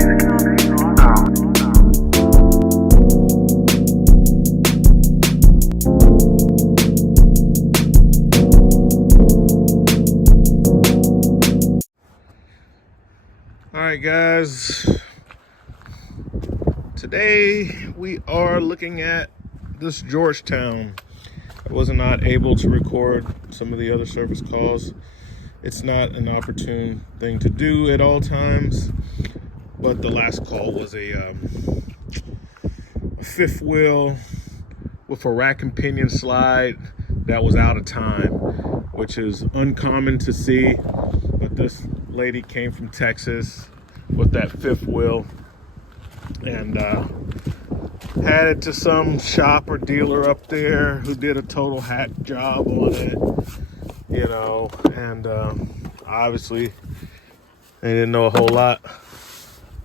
All right, guys, today we are looking at this Georgetown. I was not able to record some of the other service calls. It's not an opportune thing to do at all times, but the last call was a fifth wheel with a rack and pinion slide that was out of time, which is uncommon to see. But this lady came from Texas with that fifth wheel and had it to some shop or dealer up there who did a total hack job on it, you know, and obviously they didn't know a whole lot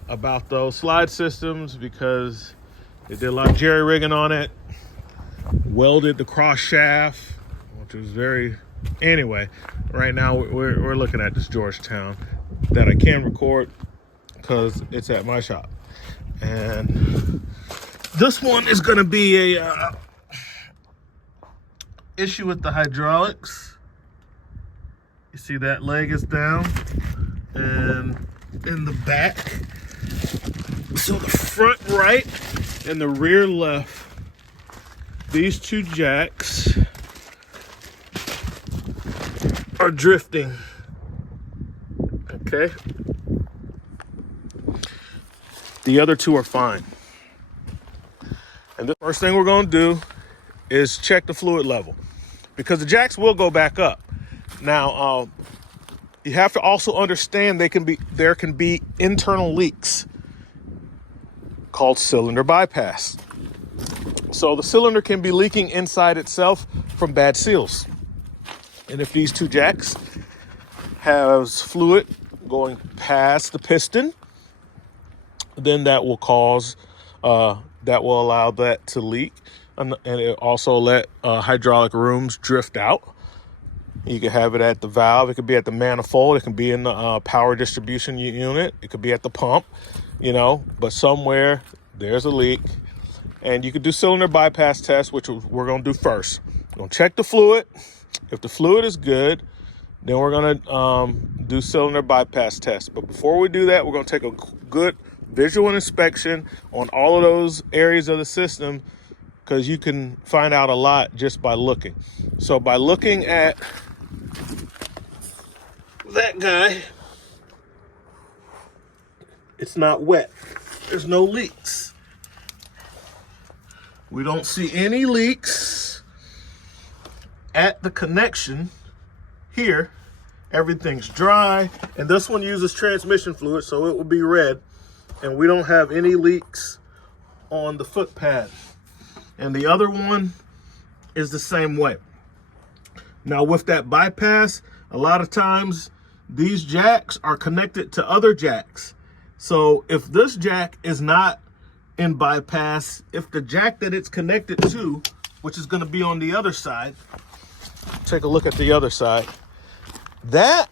about those slide systems because they did a lot of jerry rigging on it, welded the cross shaft, which was very, anyway. Right now we're looking at this Georgetown that I can record because it's at my shop, and this one is going to be a issue with the hydraulics. You see that leg is down, and in the back, so the front right and the rear left, these two jacks are drifting. Okay, the other two are fine. And the first thing we're going to do is check the fluid level, because the jacks will go back up. Now, you have to also understand there can be internal leaks called cylinder bypass. So the cylinder can be leaking inside itself from bad seals. And if these two jacks has fluid going past the piston, then that will cause, that will allow that to leak. And it also let hydraulic rooms drift out. You can have it at the valve. It could be at the manifold. It can be in the power distribution unit. It could be at the pump, you know, but somewhere there's a leak. And you could do cylinder bypass test, which we're going to do first. We're going to check the fluid. If the fluid is good, then we're going to do cylinder bypass test. But before we do that, we're going to take a good visual inspection on all of those areas of the system, because you can find out a lot just by looking. So by looking at that guy, it's not wet. There's no leaks. We don't see any leaks at the connection here. Everything's dry, and this one uses transmission fluid, so it will be red, and we don't have any leaks on the foot pad. And the other one is the same way. Now with that bypass, a lot of times these jacks are connected to other jacks. So if this jack is not in bypass, if the jack that it's connected to, which is going to be on the other side, take a look at the other side, that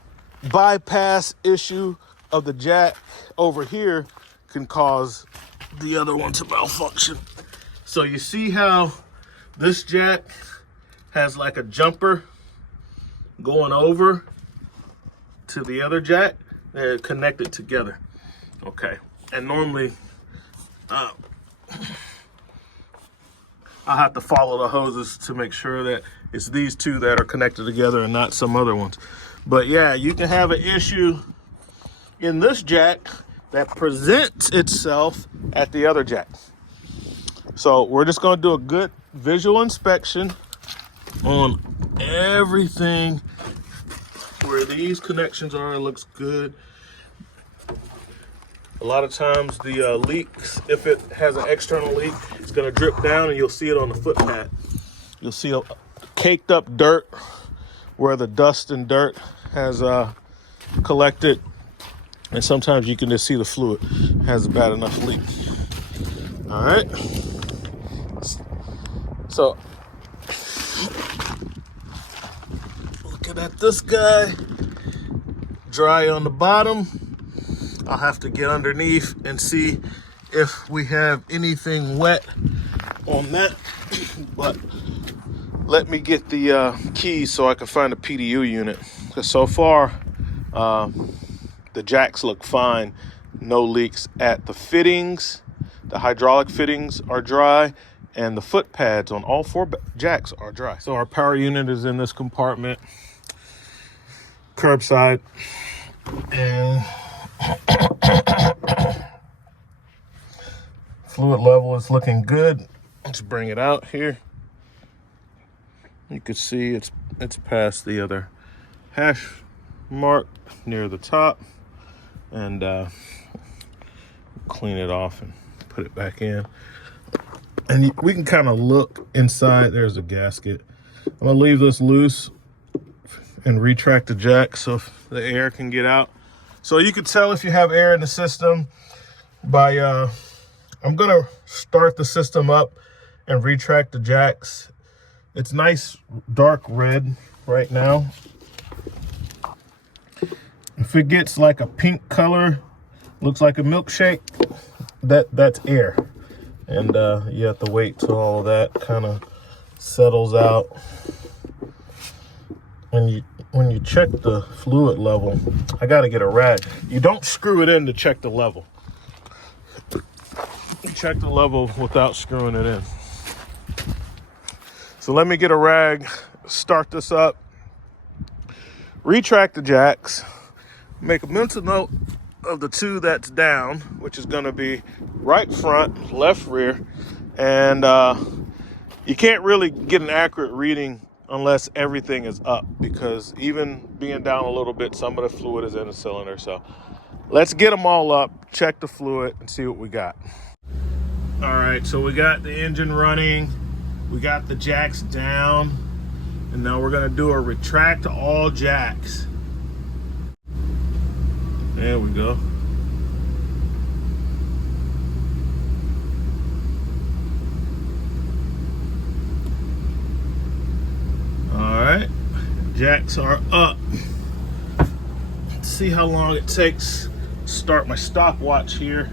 bypass issue of the jack over here can cause the other one to malfunction. So you see how this jack has like a jumper going over to the other jack? They're connected together. Okay, and normally I'll have to follow the hoses to make sure that it's these two that are connected together and not some other ones. But yeah, you can have an issue in this jack that presents itself at the other jack. So we're just going to do a good visual inspection on everything where these connections are. It looks good. A lot of times the leaks, if it has an external leak, it's going to drip down, and you'll see it on the foot pad. You'll see a caked up dirt where the dust and dirt has collected, and sometimes you can just see the fluid has a bad enough leak. All right, so looking at this guy, dry on the bottom, I'll have to get underneath and see if we have anything wet on that. But let me get the keys so I can find a PDU unit. Because so far, the jacks look fine. No leaks at the fittings. The hydraulic fittings are dry, and the foot pads on all 4 jacks are dry. So our power unit is in this compartment, curbside, and fluid level is looking good. Let's bring it out here. You can see it's past the other hash mark near the top, and clean it off and put it back in. And we can kind of look inside. There's a gasket. I'm gonna leave this loose and retract the jack so the air can get out. So you can tell if you have air in the system by, I'm gonna start the system up and retract the jacks. It's nice dark red right now. If it gets like a pink color, looks like a milkshake, that's air. And you have to wait till all of that kind of settles out. When you check the fluid level, I gotta get a rag. You don't screw it in to check the level. Check the level without screwing it in. So let me get a rag, start this up, retract the jacks, make a mental note of the 2 that's down, which is gonna be right front, left rear, and you can't really get an accurate reading unless everything is up, because even being down a little bit, some of the fluid is in the cylinder. So let's get them all up, check the fluid, and see what we got. All right, so we got the engine running, we got the jacks down, and now we're gonna do a retract all jacks. There we go. All right, jacks are up. Let's see how long it takes. Start my stopwatch here.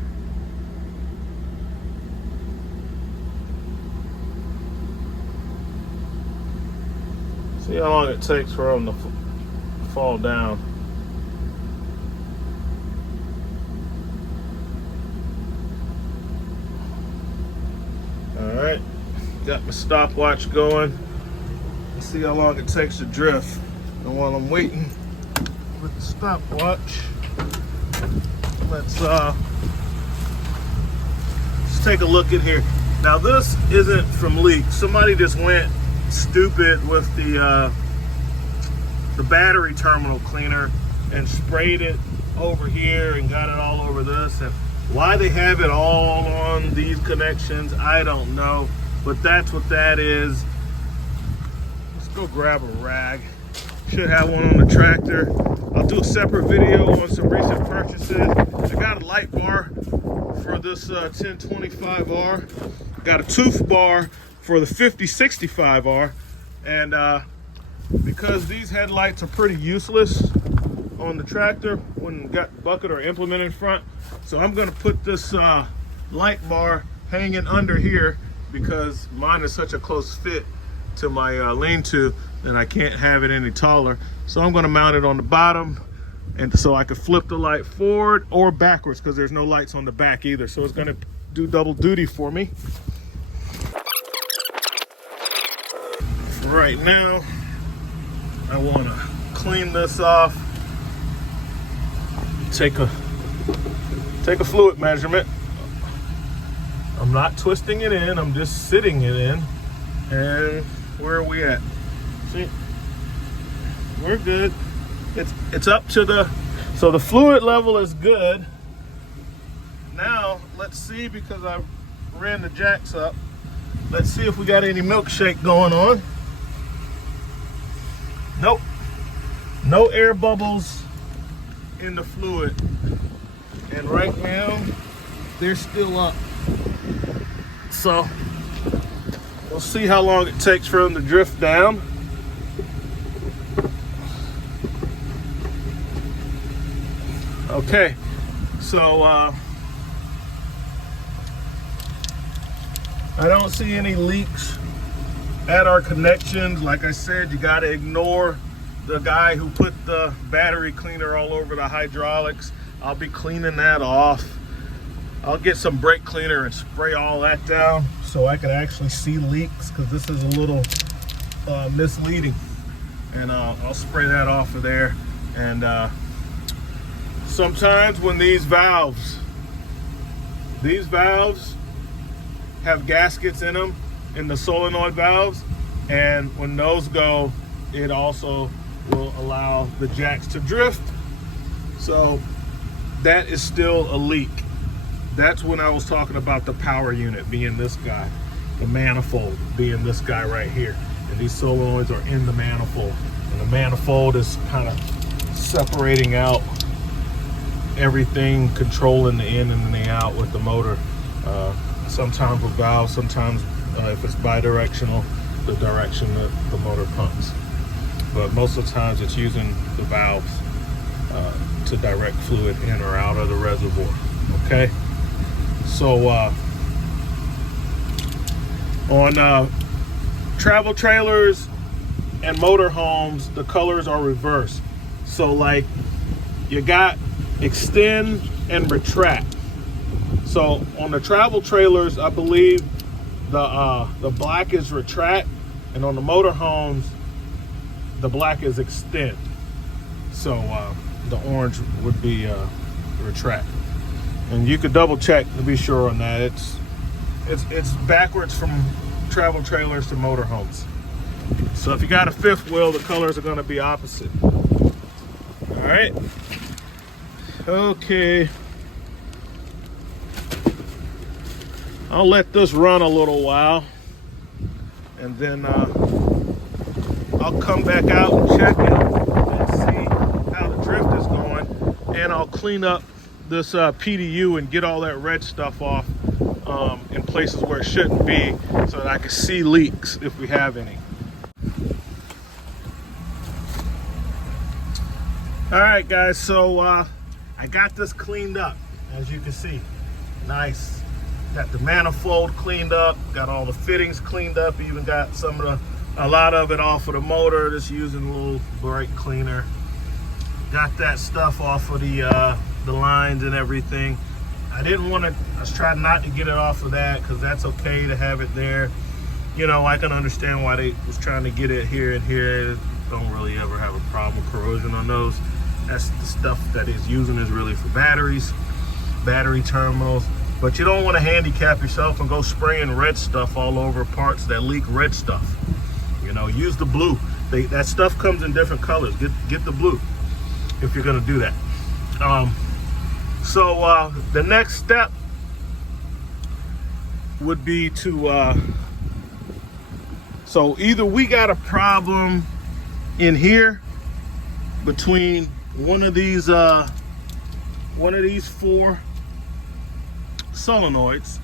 See how long it takes for them to fall down. All right, got my stopwatch going. Let's see how long it takes to drift. And while I'm waiting with the stopwatch, let's take a look at here. Now this isn't from leaks. Somebody just went stupid with the battery terminal cleaner and sprayed it over here and got it all over this. And why they have it all on these connections, I don't know, but that's what that is. Let's go grab a rag. Should have one on the tractor. I'll do a separate video on some recent purchases. I got a light bar for this 1025R. Got a tooth bar for the 5065R. And because these headlights are pretty useless on the tractor when you got bucket or implement in front, so I'm gonna put this light bar hanging under here because mine is such a close fit to my lean-to and I can't have it any taller. So I'm gonna mount it on the bottom, and so I could flip the light forward or backwards because there's no lights on the back either. So it's gonna do double duty for me. For right now, I wanna clean this off. Take a fluid measurement. I'm not twisting it in, I'm just sitting it in. And where are we at? See, we're good. It's up to so the fluid level is good. Now let's see, because I ran the jacks up, let's see if we got any milkshake going on. Nope, no air bubbles in the fluid, and right now they're still up. So we'll see how long it takes for them to drift down. Okay, So I don't see any leaks at our connections. Like I said, you got to ignore the guy who put the battery cleaner all over the hydraulics. I'll be cleaning that off. I'll get some brake cleaner and spray all that down so I can actually see leaks, because this is a little misleading. And I'll spray that off of there. And sometimes when these valves have gaskets in them, in the solenoid valves, and when those go, it also will allow the jacks to drift. So that is still a leak. That's when I was talking about the power unit being this guy, the manifold being this guy right here. And these solenoids are in the manifold. And the manifold is kind of separating out everything, controlling the in and the out with the motor. Sometimes with valves, sometimes if it's bidirectional, the direction that the motor pumps. But most of the times it's using the valves to direct fluid in or out of the reservoir. Okay, so on travel trailers and motorhomes, the colors are reversed. So like you got extend and retract. So on the travel trailers, I believe the black is retract, and on the motorhomes, the black is extend. So the orange would be retract. And you could double check to be sure on that. It's backwards from travel trailers to motorhomes. So if you got a fifth wheel, the colors are going to be opposite. All right. Okay. I'll let this run a little while, and then I'll come back out and check it and see how the drift is going, and I'll clean up this PDU and get all that red stuff off in places where it shouldn't be, so that I can see leaks if we have any. All right, guys, so I got this cleaned up, as you can see. Nice. Got the manifold cleaned up, got all the fittings cleaned up, even got a lot of it off of the motor, just using a little brake cleaner. Got that stuff off of the lines and everything. I was trying not to get it off of that, because that's okay to have it there. You know, I can understand why they was trying to get it here and here. Don't really ever have a problem with corrosion on those. That's the stuff that it's using is really for batteries, battery terminals. But you don't want to handicap yourself and go spraying red stuff all over parts that leak red stuff. You know, use the blue. That stuff comes in different colors. Get the blue if you're gonna do that. So the next step would be to, so either we got a problem in here between one of these four solenoids.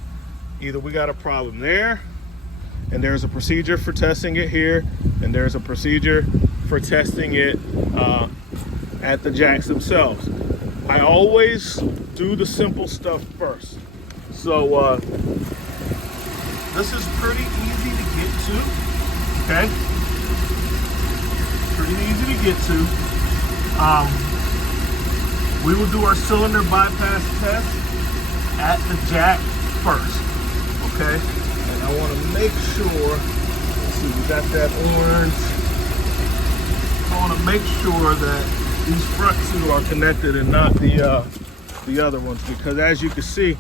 Either we got a problem there, and there's a procedure for testing it here, and there's a procedure for testing it at the jacks themselves. I always do the simple stuff first. So this is pretty easy to get to, okay? Pretty easy to get to. We will do our cylinder bypass test at the jack first, okay? And I want to make sure, let's see, we got that orange. I want to make sure that these front two are connected and not the other ones, because as you can see,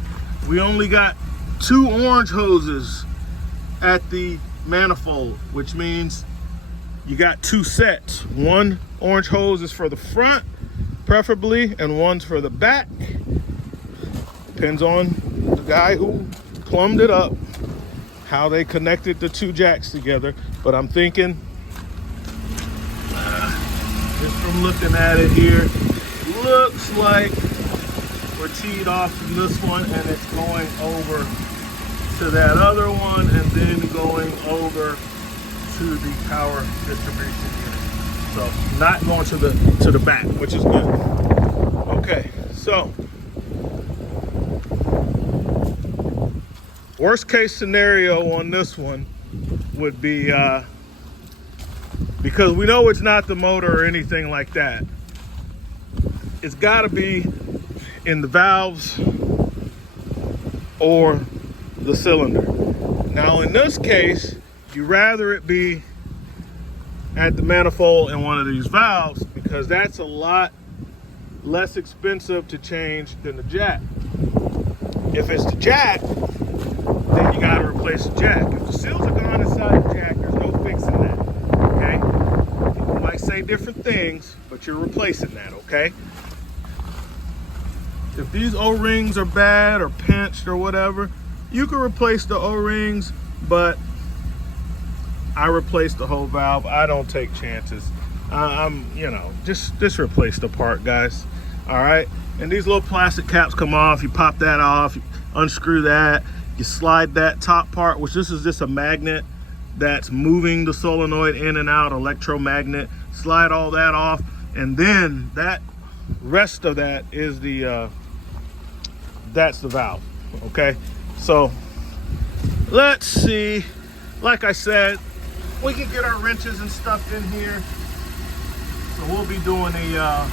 we only got 2 orange hoses at the manifold, which means you got 2 sets. One orange hose is for the front, preferably, and one's for the back. Depends on the guy who plumbed it up, how they connected the 2 jacks together. But I'm thinking, just from looking at it here, looks like we're teed off from this one, and it's going over to that other one, and then going over to the power distribution unit. So not going to the back, which is good. Okay, so Worst case scenario on this one would be, because we know it's not the motor or anything like that, it's got to be in the valves or the cylinder. Now in this case, you rather it be at the manifold in one of these valves, because that's a lot less expensive to change than the jack. If it's the jack, then you got to replace the jack. If the seals are gone inside the jack, there's no fixing that, okay? People might say different things, but you're replacing that, okay? If these O-rings are bad or pinched or whatever, you can replace the O-rings, but I replaced the whole valve. I don't take chances. Just replace the part, guys. All right. And these little plastic caps come off. You pop that off, you unscrew that, you slide that top part, which this is just a magnet that's moving the solenoid in and out, electromagnet. Slide all that off, and then that rest of that is that's the valve. Okay. So let's see. Like I said, we can get our wrenches and stuff in here. So we'll be doing a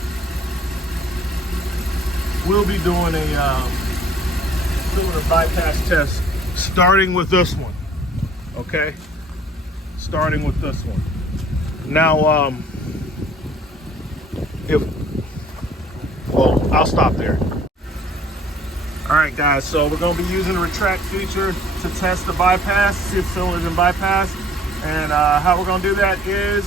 cylinder bypass test, starting with this one. Okay, starting with this one. Now, I'll stop there. All right, guys. So we're going to be using the retract feature to test the bypass, see if the cylinder's in bypass. And how we're going to do that is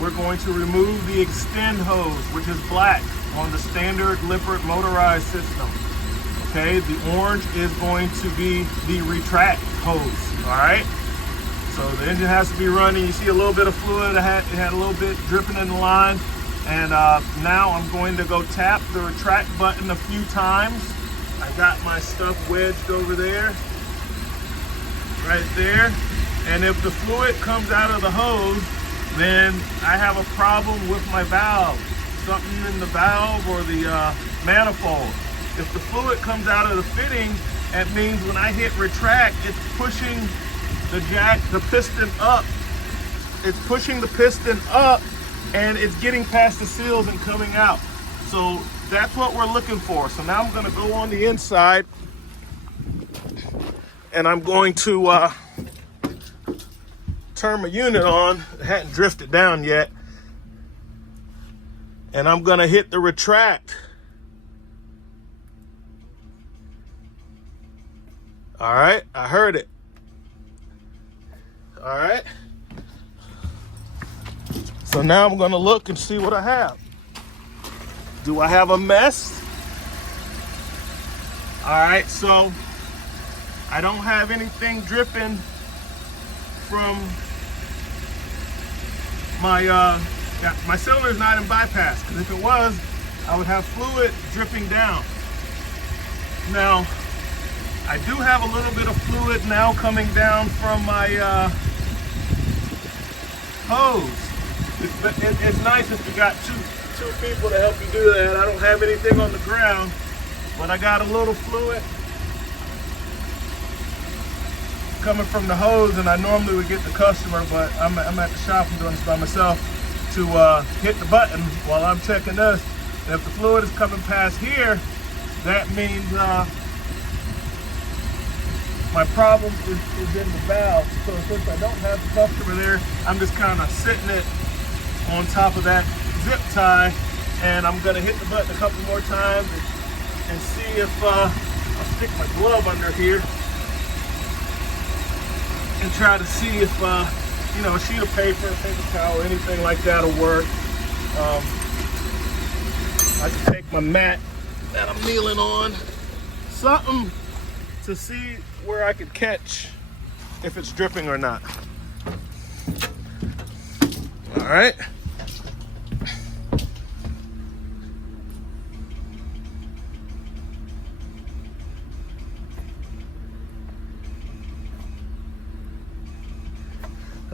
we're going to remove the extend hose, which is black on the standard Lippert motorized system. Okay, the orange is going to be the retract hose. All right. So the engine has to be running. You see a little bit of fluid. It had a little bit dripping in the line. And now I'm going to go tap the retract button a few times. I got my stuff wedged over there, right there. And if the fluid comes out of the hose, then I have a problem with my valve. Something in the valve or the manifold. If the fluid comes out of the fitting, that means when I hit retract, it's pushing the piston up. It's pushing the piston up, and it's getting past the seals and coming out. So that's what we're looking for. So now I'm going to go on the inside, and I'm going to turn my unit on. It hadn't drifted down yet. And I'm going to hit the retract. All right, I heard it. All right. So now I'm going to look and see what I have. Do I have a mess? All right, so I don't have anything dripping from my cylinder's not in bypass, because if it was, I would have fluid dripping down. Now, I do have a little bit of fluid now coming down from my hose. It's nice if you got two people to help you do that. I don't have anything on the ground, but I got a little fluid coming from the hose, and I normally would get the customer, but I'm at the shop and doing this by myself, to hit the button while I'm checking this. And if the fluid is coming past here, that means my problem is in the valve. So since I don't have the customer there, I'm just kind of sitting it on top of that zip tie, and I'm gonna hit the button a couple more times and see if I'll stick my glove under here and try to see if a sheet of paper, a paper towel, anything like that will work. I can take my mat that I'm kneeling on, something to see where I could catch if it's dripping or not. All right.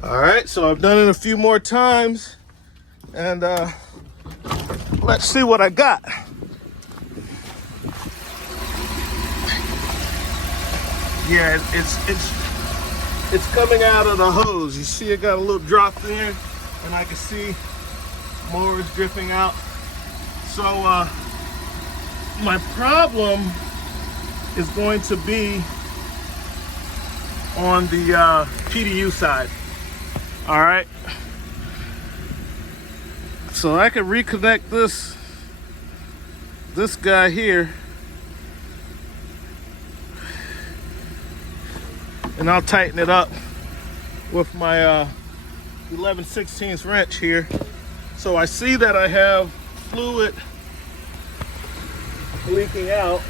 All right, so I've done it a few more times, and let's see what I got. Yeah, it's coming out of the hose. You see it got a little drop there, and I can see more is dripping out. So my problem is going to be on the PDU side. All right. So I can reconnect this guy here, and I'll tighten it up with my 11/16 wrench here. So I see that I have fluid leaking out.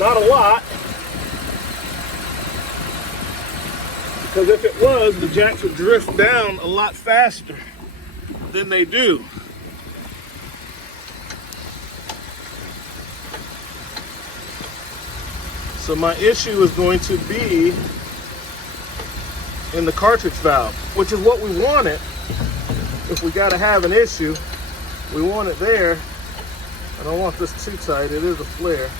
Not a lot, because if it was, the jacks would drift down a lot faster than they do. So my issue is going to be in the cartridge valve, which is what we wanted. If we got to have an issue, we want it there. I don't want this too tight. It is a flare.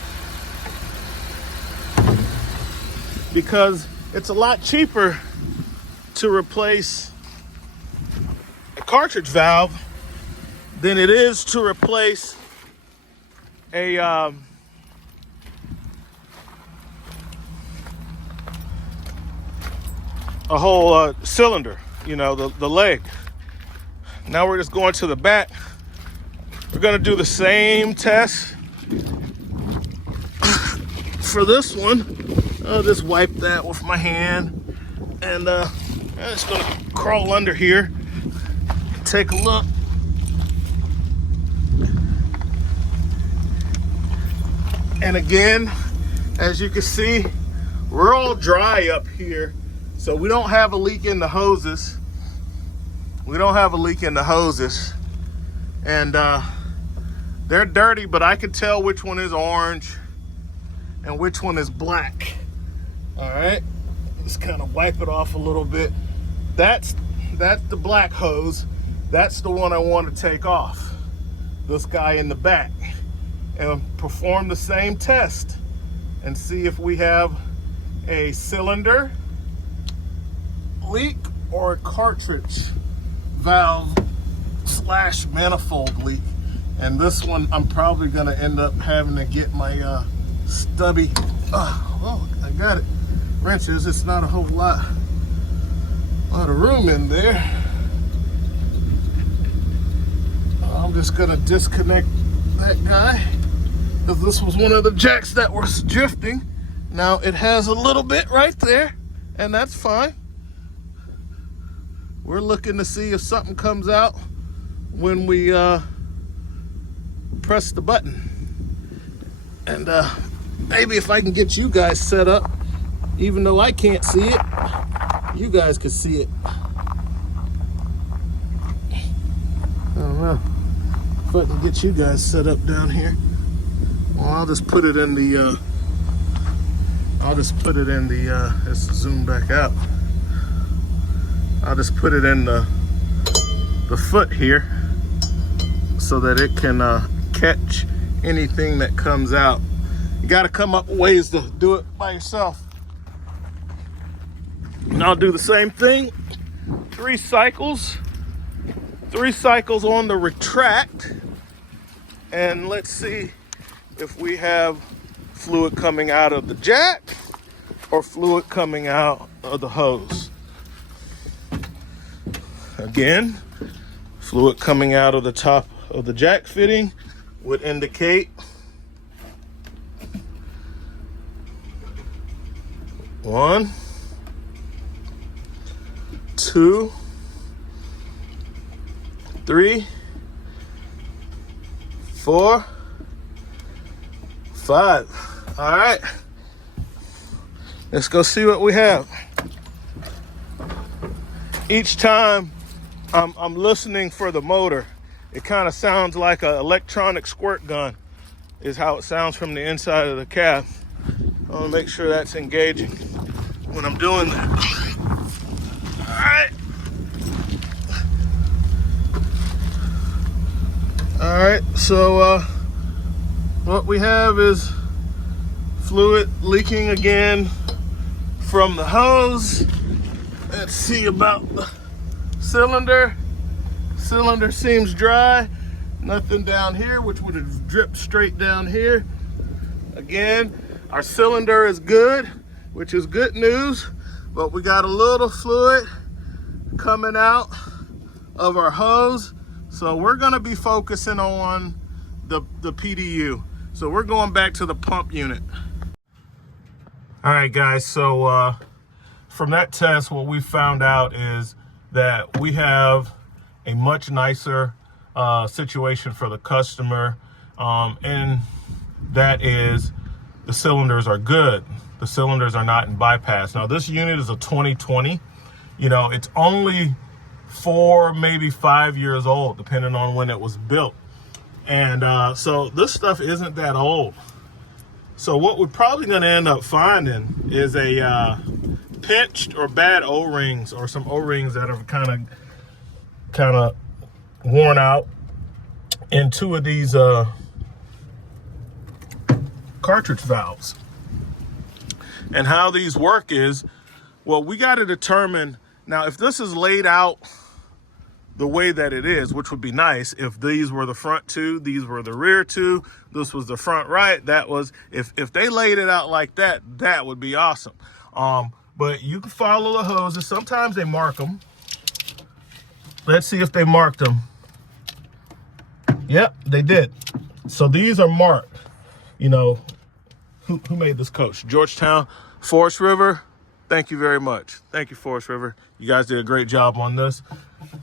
Because it's a lot cheaper to replace a cartridge valve than it is to replace a whole cylinder, you know, the leg. Now we're just going to the back. We're going to do the same test for this one. I'll just wipe that with my hand, and I'm just going to crawl under here, take a look. And again, as you can see, we're all dry up here. So we don't have a leak in the hoses. We don't have a leak in the hoses. And they're dirty, but I can tell which one is orange and which one is black. All right, just kind of wipe it off a little bit. That's the black hose. That's the one I want to take off. This guy in the back, and perform the same test and see if we have a cylinder leak or a cartridge valve / manifold leak. And this one, I'm probably gonna end up having to get my stubby, oh, I got it, wrenches. It's not a whole lot of room in there. I'm just gonna disconnect that guy, because this was one of the jacks that was drifting. Now it has a little bit right there, and that's fine. We're looking to see if something comes out when we press the button. And maybe if I can get you guys set up, even though I can't see it, you guys can see it. I don't know if I can get you guys set up down here. Well, I'll just put it in the let's zoom back out. I'll just put it in the foot here so that it can catch anything that comes out. You got to come up with ways to do it by yourself. And I'll do the same thing. 3 cycles on the retract, and let's see if we have fluid coming out of the jack or fluid coming out of the hose. Again, fluid coming out of the top of the jack fitting would indicate 1, 2, 3, 4, 5. All right, let's go see what we have. Each time I'm listening for the motor, it kind of sounds like an electronic squirt gun is how it sounds from the inside of the cab. I want to make sure that's engaging when I'm doing that. All right. All right, so what we have is fluid leaking again from the hose. Let's see about the cylinder. Cylinder seems dry. Nothing down here, which would have dripped straight down here. Again, our cylinder is good, which is good news, but we got a little fluid coming out of our hose. So we're gonna be focusing on the PDU. So we're going back to the pump unit. All right, guys, so from that test, what we found out is that we have a much nicer situation for the customer, and that is the cylinders are good. The cylinders are not in bypass. Now, this unit is a 2020. You know, it's only 4, maybe 5 years old, depending on when it was built. And so this stuff isn't that old. So what we're probably going to end up finding is a pinched or bad O-rings, or some O-rings that are kind of worn out in 2 of these cartridge valves. And how these work is, well, we got to determine now if this is laid out the way that it is, which would be nice if these were the front 2, these were the rear 2, this was the front right. That was, if they laid it out like that, that would be awesome. But you can follow the hoses. Sometimes they mark them. Let's see if they marked them. Yep, they did. So these are marked. You know, who made this coach? Georgetown, Forest River. Thank you very much. Thank you, Forest River. You guys did a great job on this.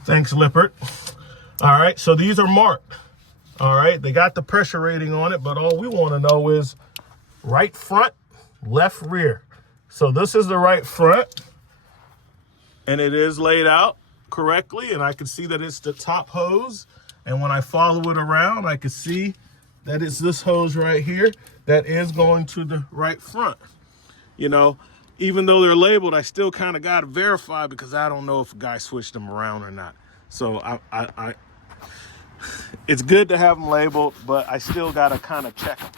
Thanks, Lippert. All right, so these are marked. All right, they got the pressure rating on it, but all we want to know is right front, left rear. So this is the right front, and it is laid out correctly, and I can see that it's the top hose. And when I follow it around, I can see that it's this hose right here that is going to the right front. You know, even though they're labeled, I still kind of got to verify, because I don't know if a guy switched them around or not. So I it's good to have them labeled, but I still got to kind of check them.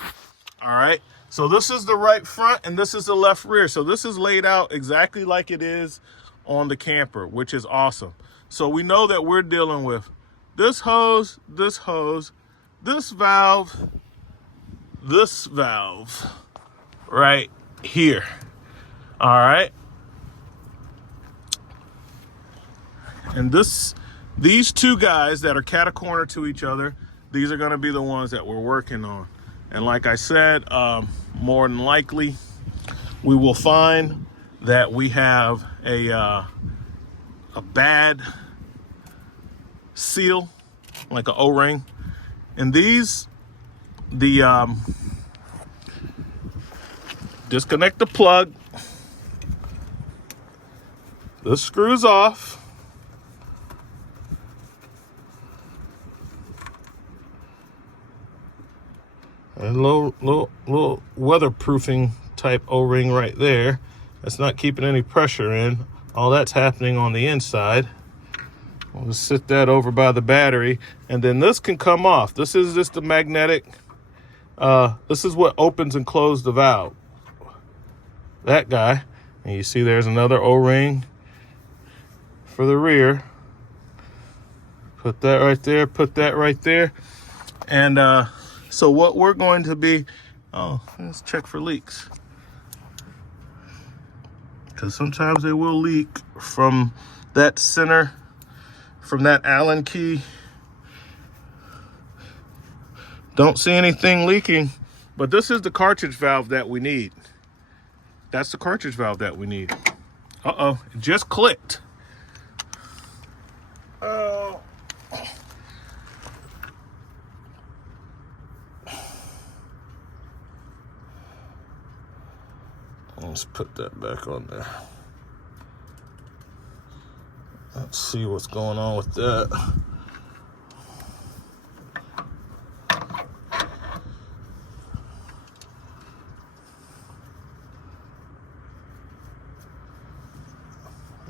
All right. So this is the right front, and this is the left rear. So this is laid out exactly like it is on the camper, which is awesome. So we know that we're dealing with this hose, this valve right here. All right. And these 2 guys that are cat-a-corner to each other, these are going to be the ones that we're working on. And like I said, more than likely, we will find that we have a bad seal, like an O-ring. And these, disconnect the plug. This screws off. And a little weatherproofing type O-ring right there. That's not keeping any pressure in. All that's happening on the inside. We'll just sit that over by the battery, and then this can come off. This is just the magnetic. This is what opens and closes the valve. That guy. And you see there's another O-ring for the rear. Put that right there, put that right there. And so what we're going to be, let's check for leaks. Because sometimes they will leak from that center, from that Allen key. Don't see anything leaking, but this is the cartridge valve that we need. That's the cartridge valve that we need. Uh-oh, it just clicked. Oh. Let's put that back on there. Let's see what's going on with that.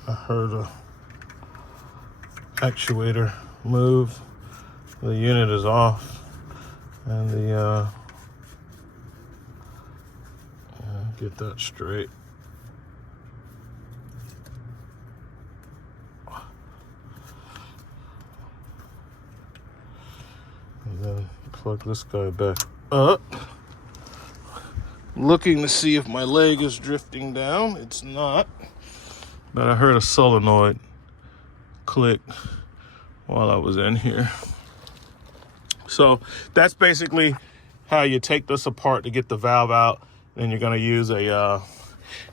I heard a actuator move. The unit is off, and the Get that straight. And then plug this guy back up. Looking to see if my leg is drifting down. It's not. But I heard a solenoid click while I was in here. So that's basically how you take this apart to get the valve out. Then you're going to use a,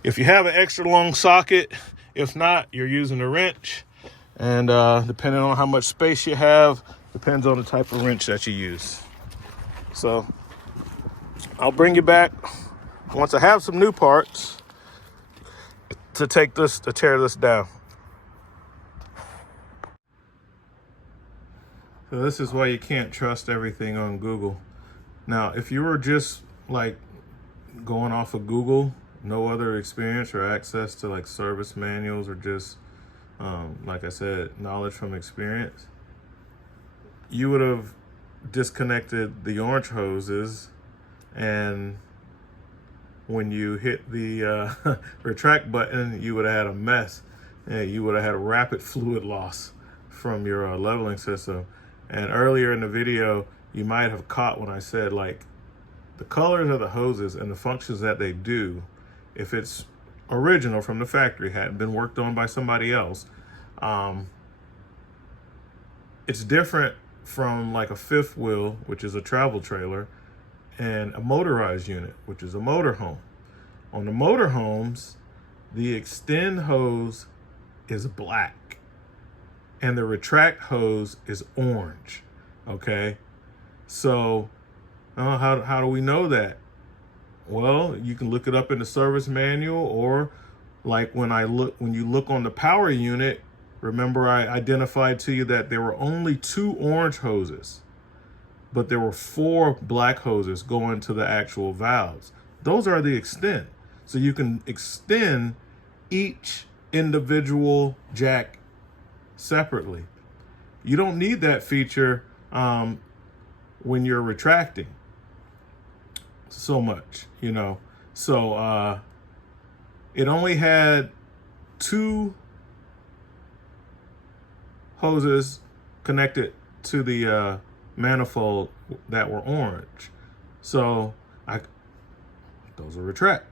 if you have an extra long socket, if not, you're using a wrench. And depending on how much space you have, depends on the type of wrench that you use. So I'll bring you back once I have some new parts to tear this down. So this is why you can't trust everything on Google. Now, if you were just like going off of Google, no other experience or access to like service manuals or just, like I said, knowledge from experience, you would have disconnected the orange hoses, and when you hit the retract button, you would have had a mess. You would have had a rapid fluid loss from your leveling system. And earlier in the video, you might have caught when I said like the colors of the hoses and the functions that they do, if it's original from the factory, hadn't been worked on by somebody else, it's different from like a fifth wheel, which is a travel trailer, and a motorized unit, which is a motorhome. On the motorhomes, the extend hose is black and the retract hose is orange. Okay, so how do we know that? Well, you can look it up in the service manual, or like when you look on the power unit. Remember, I identified to you that there were only 2 orange hoses, but there were 4 black hoses going to the actual valves. Those are the extend. So you can extend each individual jack separately. You don't need that feature when you're retracting so much, you know. So it only had 2 hoses connected to the manifold that were orange. So those are retract.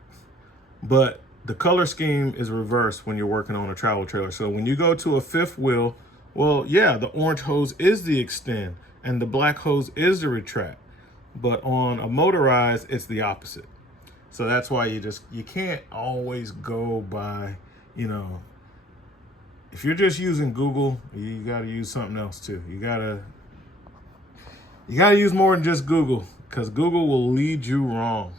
But the color scheme is reversed when you're working on a travel trailer. So when you go to a fifth wheel, well, yeah, the orange hose is the extend and the black hose is the retract. But on a motorized, it's the opposite. So that's why you can't always go by, you know, if you're just using Google, you got to use something else too. You got to use more than just Google, because Google will lead you wrong.